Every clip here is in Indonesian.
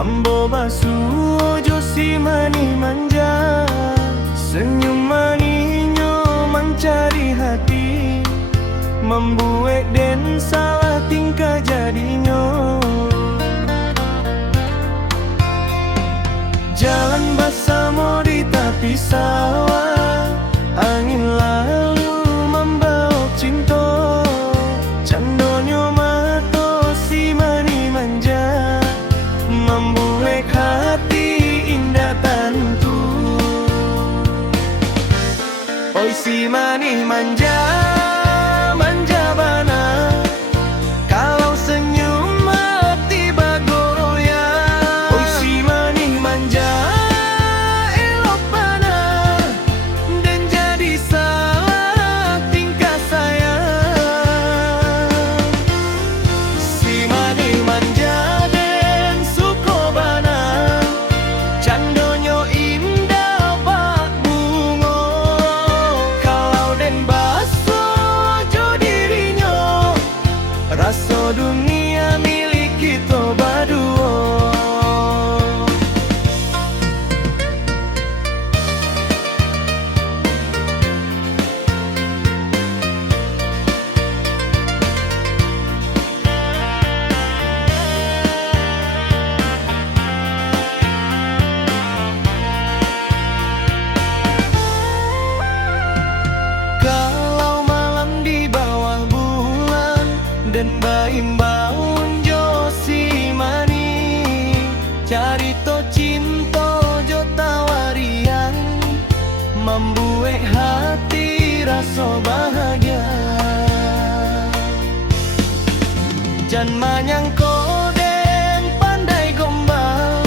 Ambo basuh ojo si mani manja, senyum maninyo mencari hati, membuat den salah tingkah jadinya. Jalan bersama di tepi sawah, angin lalu membawa cinta, candonyo mato si mani manja, membuat hati indah tentu. Oi si mani manja, manja bana, kalau senyum hati bagoyang. Oi si mani manja, elok bana, dan jadi salah tingkah sayang. Si mani manja den suko bana, candonyo indah pak bungo, kalau den baso jo dirinya, rasa dunia milik kita berdua. Kalau malam di bawah bulan dan baimbaun jo si mani, cari to cinta jo tawarian, membuat hati rasa bahagia. Jan manyangko den pandai gombal,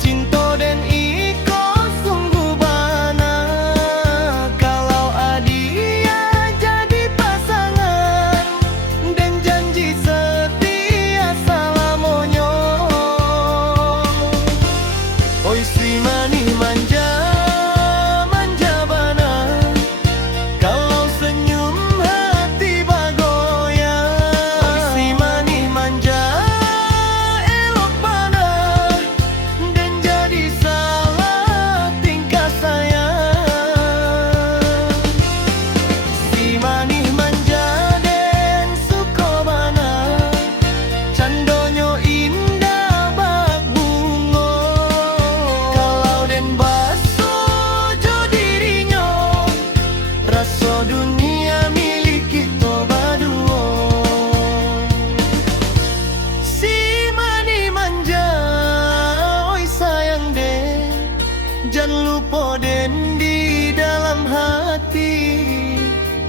cinta den iko sungguh bana, kalau adia jadi pasangan dan janji setia salamonyo. Oi si mani manja, manja bana, kalau senyum hati bagoyang. Oi si mani manja, elok bana, dan jadi salah tingkah sayang. Si mani manja den suko bana, candonyo indah bak bungo, kalau den baso jo dirinya, rasa dunia milik kita berdua. Si mani manja, oi sayang den, jangan lupa den di dalam hati,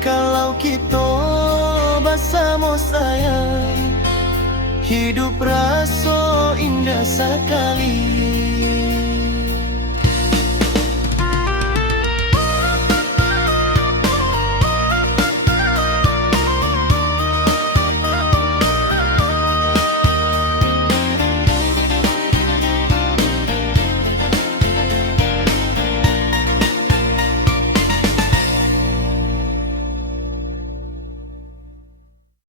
kalau kita bersama sayang, hidup rasa indah sekali.